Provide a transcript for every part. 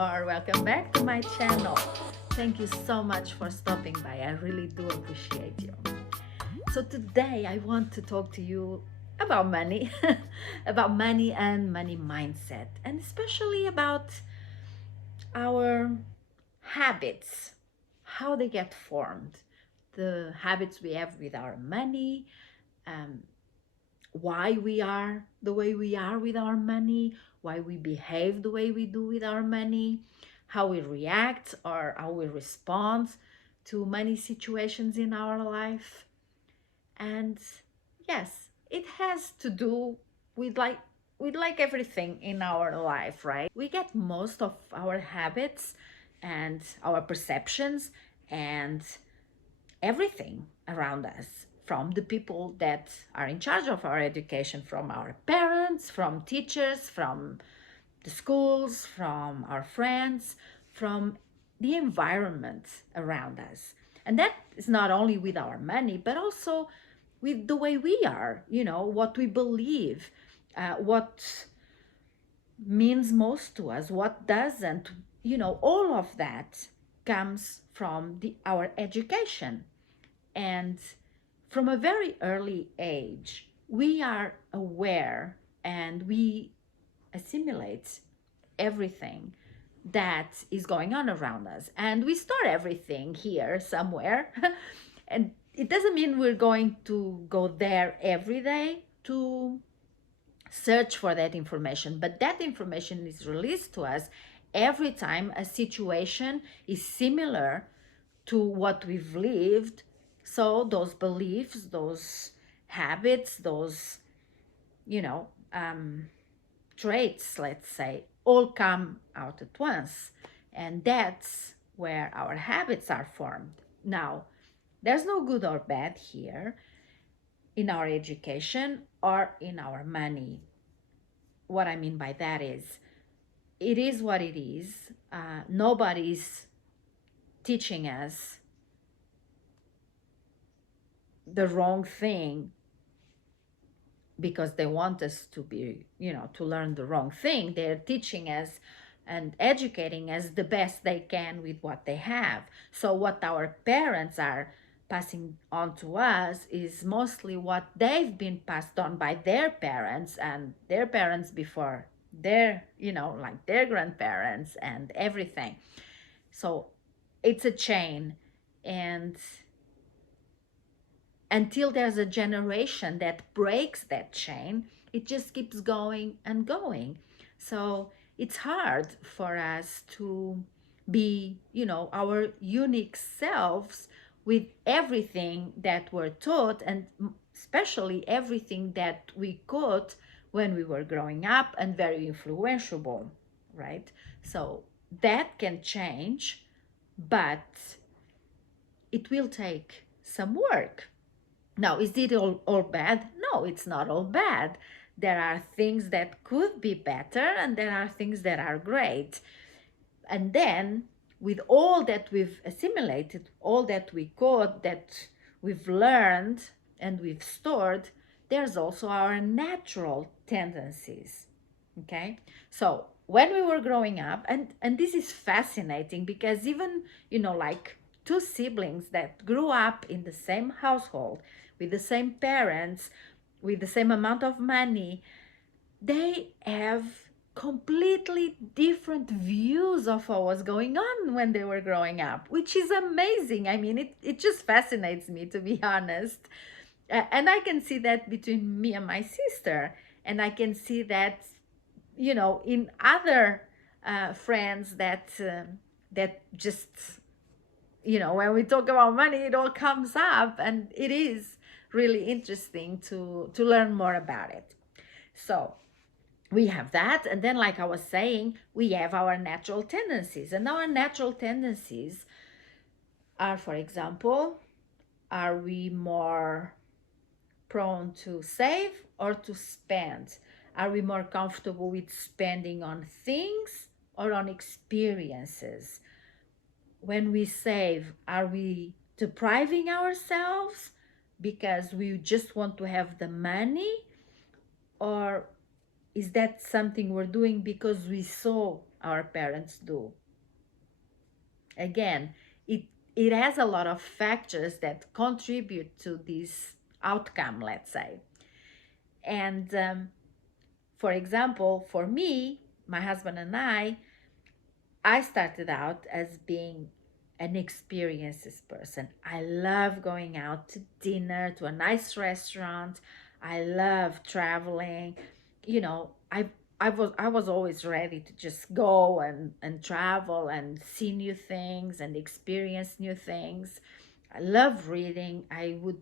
or welcome back to my channel. Thank you so much for stopping by. I really do appreciate you. So today I want to talk to you about money, about money and money mindset, and especially about our habits, how they get formed, the habits we have with our money, um, why we are the way we are with our money, why we behave the way we do with our money, how we react or how we respond to many situations in our life. And yes, it has to do with like everything in our life, right? We get most of our habits and our perceptions and everything around us, from the people that are in charge of our education, from our parents, from teachers, from the schools, from our friends, from the environment around us. And that is not only with our money, but also with the way we are, what we believe, what means most to us, what doesn't, all of that comes from our education. And from a very early age, we are aware and we assimilate everything that is going on around us. And we store everything here somewhere. And it doesn't mean we're going to go there every day to search for that information, but that information is released to us every time a situation is similar to what we've lived. So those beliefs, those habits, those, you know, traits, let's say, all come out at once. And that's where our habits are formed. Now, there's no good or bad here in our education or in our money. What I mean by that is, it is what it is. Nobody's teaching us the wrong thing because they want us to be, to learn the wrong thing. They're teaching us and educating us the best they can with what they have. So what our parents are passing on to us is mostly what they've been passed on by their parents and their parents before their, like their grandparents and everything. So it's a chain. And until there's a generation that breaks that chain, it just keeps going and going. So it's hard for us to be, our unique selves with everything that we're taught, and especially everything that we got when we were growing up and very influential, right? So that can change, but it will take some work. Now, is it all bad? No, it's not all bad. There are things that could be better and there are things that are great. And then, with all that we've assimilated, all that we caught, that we've learned and we've stored, there's also our natural tendencies. Okay? So, when we were growing up, and this is fascinating because even, like two siblings that grew up in the same household with the same parents, with the same amount of money, they have completely different views of what was going on when they were growing up, which is amazing. I mean, it just fascinates me, to be honest. And I can see that between me and my sister. And I can see that, in other friends that just, when we talk about money, it all comes up, and it is really interesting to learn more about it. So we have that, and then, like I was saying, we have our natural tendencies, and our natural tendencies are, for example, are we more prone to save or to spend? Are we more comfortable with spending on things or on experiences? When we save, are we depriving ourselves because we just want to have the money? Or is that something we're doing because we saw our parents do. Again, it it has a lot of factors that contribute to this outcome, let's say. And for example, for me, my husband and I started out as being an experiences person. I love going out to dinner, to a nice restaurant. I love traveling. You know, I was always ready to just go and travel and see new things and experience new things. I love reading. I would,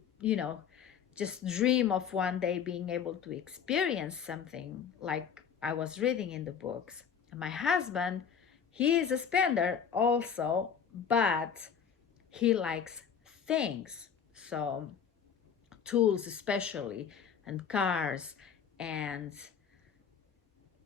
just dream of one day being able to experience something like I was reading in the books. And my husband, he is a spender also, but he likes things. So, tools, especially, and cars, and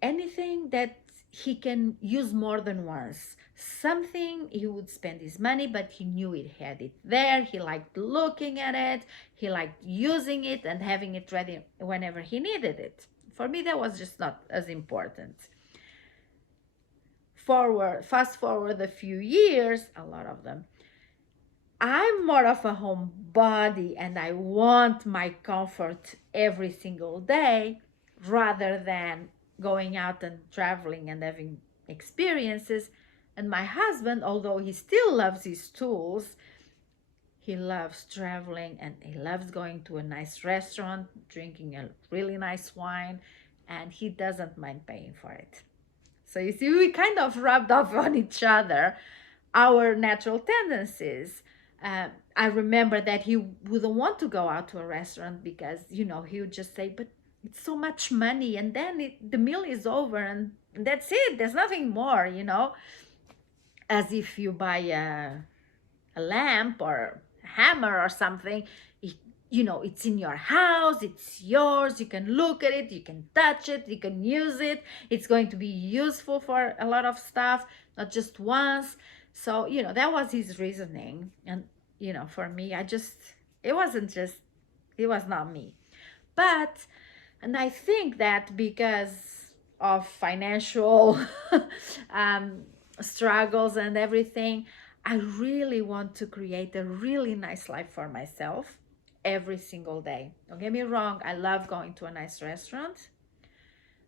anything that he can use more than once. Something he would spend his money, but he knew it had it there. He liked looking at it, he liked using it and having it ready whenever he needed it. For me, that was just not as important. Fast forward a few years, a lot of them, I'm more of a homebody and I want my comfort every single day rather than going out and traveling and having experiences. And my husband, although he still loves his tools, he loves traveling and he loves going to a nice restaurant, drinking a really nice wine, and he doesn't mind paying for it. So you see, we kind of rubbed off on each other our natural tendencies. I remember that he wouldn't want to go out to a restaurant because, he would just say, but it's so much money. And then the meal is over and that's it. There's nothing more, as if you buy a lamp or a hammer or something. It's in your house, it's yours, you can look at it, you can touch it, you can use it, it's going to be useful for a lot of stuff, not just once. So that was his reasoning. And for me, it was not me. But and I think that because of financial um, struggles and everything, I really want to create a really nice life for myself every single day. Don't get me wrong, I love going to a nice restaurant,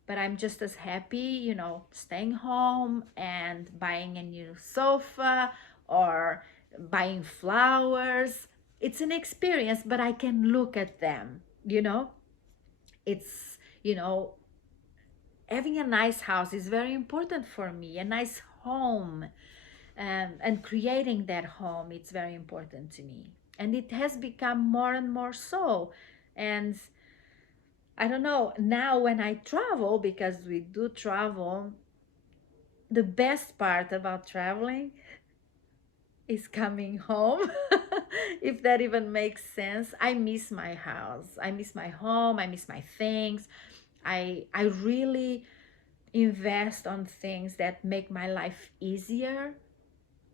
but I'm just as happy, staying home and buying a new sofa or buying flowers. It's an experience, but I can look at them, It's, having a nice house is very important for me, a nice home. And creating that home, it's very important to me. And it has become more and more so. And I don't know, now when I travel, because we do travel, the best part about traveling is coming home. If that even makes sense. I miss my house. I miss my home. I miss my things. I really invest on things that make my life easier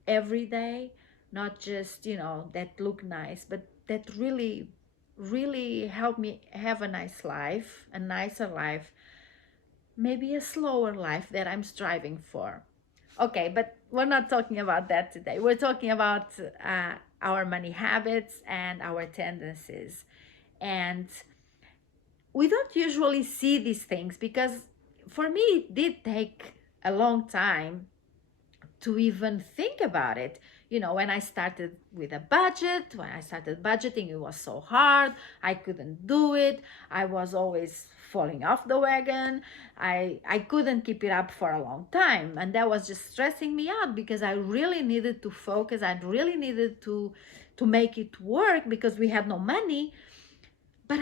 every day, not just, that look nice, but that really, really help me have a nice life, a nicer life, maybe a slower life that I'm striving for. Okay, but we're not talking about that today. We're talking about our money habits and our tendencies. And we don't usually see these things because for me, it did take a long time to even think about it. When I started with a budget, when I started budgeting, it was so hard. I couldn't do it. I was always falling off the wagon. I couldn't keep it up for a long time. And that was just stressing me out because I really needed to focus. I really needed to make it work because we had no money. But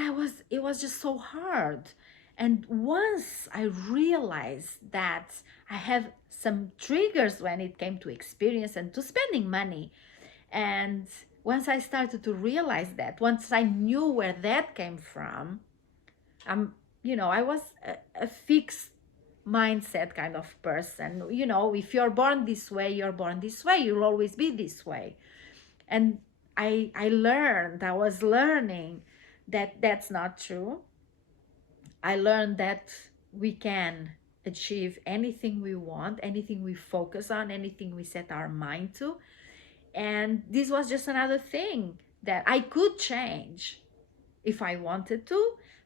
it was just so hard. And once I realized that I have some triggers when it came to experience and to spending money, and once I started to realize that, once I knew where that came from, I was a fixed mindset kind of person. If you're born this way, you're born this way. You'll always be this way. And I was learning that that's not true. I learned that we can achieve anything we want, anything we focus on, anything we set our mind to. And this was just another thing that I could change if I wanted to,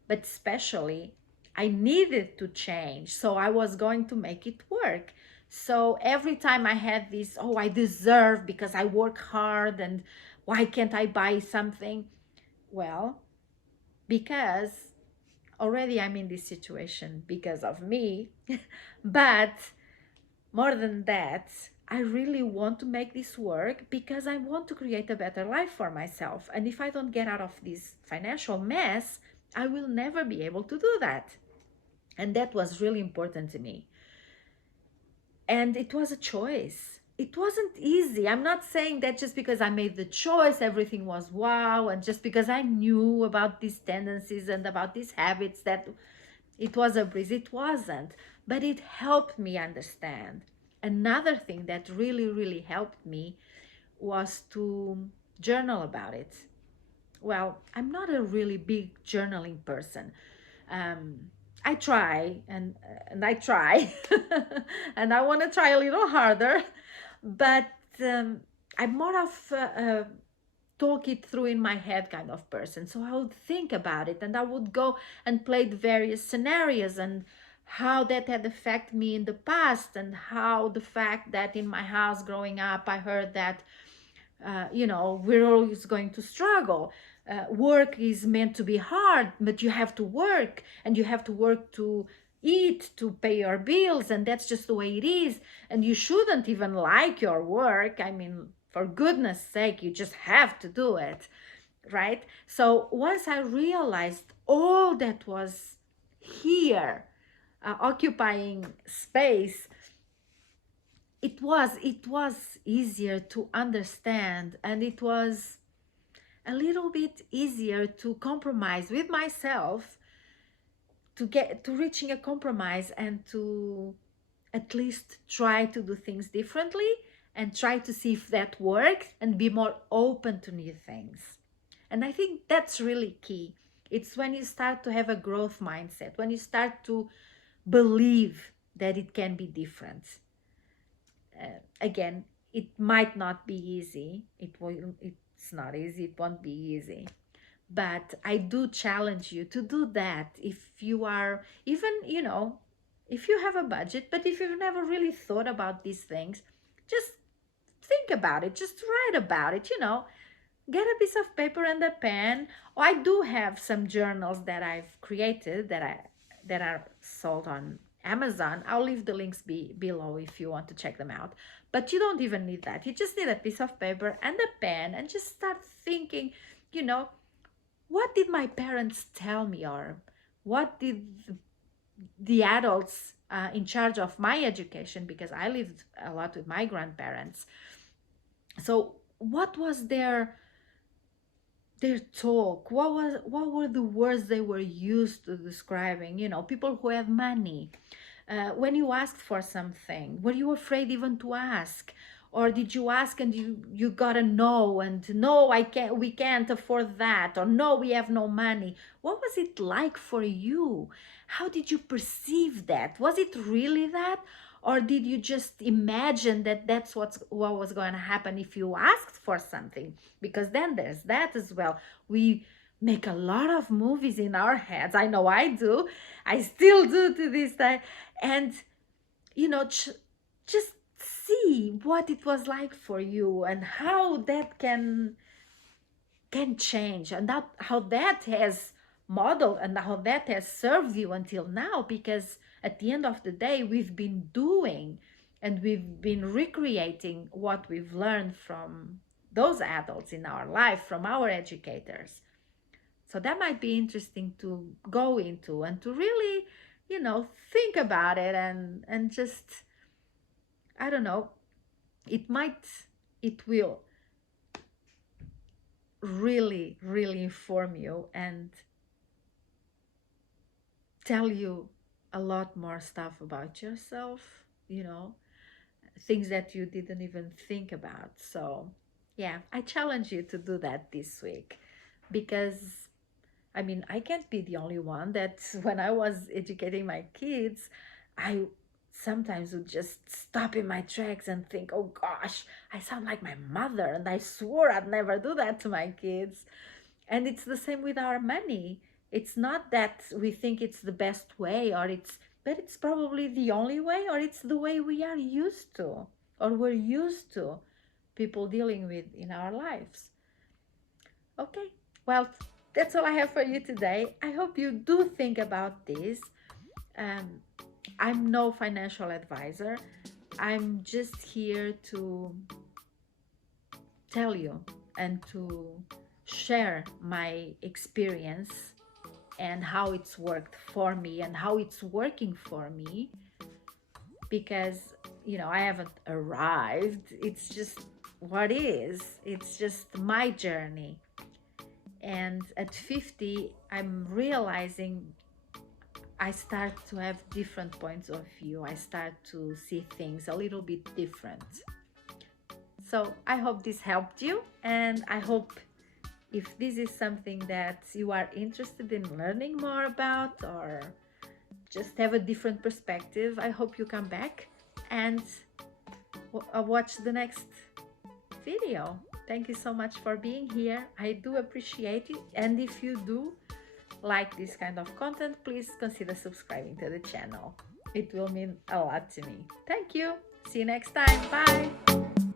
but especially I needed to change. So I was going to make it work. So every time I had this, oh, I deserve because I work hard and why can't I buy something? Well, because already I'm in this situation because of me. But more than that, I really want to make this work because I want to create a better life for myself. And if I don't get out of this financial mess, I will never be able to do that. And that was really important to me. And it was a choice. It wasn't easy. I'm not saying that just because I made the choice, everything was wow, and just because I knew about these tendencies and about these habits that it was a breeze. It wasn't. But it helped me understand. Another thing that really, really helped me was to journal about it. Well, I'm not a really big journaling person. Um, I try and I try, and I want to try a little harder, but um, I'm more of a talk it through in my head kind of person. So I would think about it and I would go and play the various scenarios and how that had affected me in the past, and how the fact that in my house growing up I heard that we're always going to struggle. Work is meant to be hard, but you have to work, and you have to work to eat, to pay your bills, and that's just the way it is. And you shouldn't even like your work. I mean, for goodness sake, you just have to do it, right? So once I realized all that was here, occupying space, it was easier to understand, and it was a little bit easier to compromise with myself, to get to reaching a compromise, and to at least try to do things differently and try to see if that works and be more open to new things. And I think that's really key. It's when you start to have a growth mindset, when you start to believe that it can be different. Again, it might not be easy. It's not easy. It won't be easy. But I do challenge you to do that if you are even, if you have a budget, but if you've never really thought about these things, just think about it. Just write about it, get a piece of paper and a pen. Oh, I do have some journals that I've created that are sold on Amazon. I'll leave the links below if you want to check them out. But you don't even need that. You just need a piece of paper and a pen, and just start thinking, you know, what did my parents tell me, or what did the adults in charge of my education, because I lived a lot with my grandparents. So what was their talk, what were the words they were used to describing, people who have money. When you asked for something, were you afraid even to ask, or did you ask and you got a no, and no, we can't afford that, or no, we have no money? What was it like for you? How did you perceive that? Was it really that, or did you just imagine that that's what was going to happen if you asked for something? Because then there's that as well. We make a lot of movies in our heads. I know I do. I still do to this day. And just see what it was like for you, and how that can change, and that how that has modeled and how that has served you until now. Because at the end of the day, we've been doing and we've been recreating what we've learned from those adults in our life, from our educators. So that might be interesting to go into and to really, think about it, and just, I don't know, it will really, really inform you and tell you a lot more stuff about yourself, things that you didn't even think about. So, yeah, I challenge you to do that this week, because I mean, I can't be the only one that when I was educating my kids, I sometimes would just stop in my tracks and think, oh gosh, I sound like my mother, and I swore I'd never do that to my kids. And it's the same with our money. It's not that we think it's the best way, or but it's probably the only way, or it's the way we are used to, or we're used to people dealing with in our lives. Okay, well, that's all I have for you today. I hope you do think about this. Um, I'm no financial advisor. I'm just here to tell you and to share my experience and how it's worked for me and how it's working for me, because I haven't arrived. It's just what is. It's just my journey. And at 50, I'm realizing I start to have different points of view. I start to see things a little bit different. So I hope this helped you, and I hope if this is something that you are interested in learning more about, or just have a different perspective, I hope you come back and watch the next video. Thank you so much for being here. I do appreciate it. And if you do like this kind of content, please consider subscribing to the channel. It will mean a lot to me. Thank you. See you next time. Bye.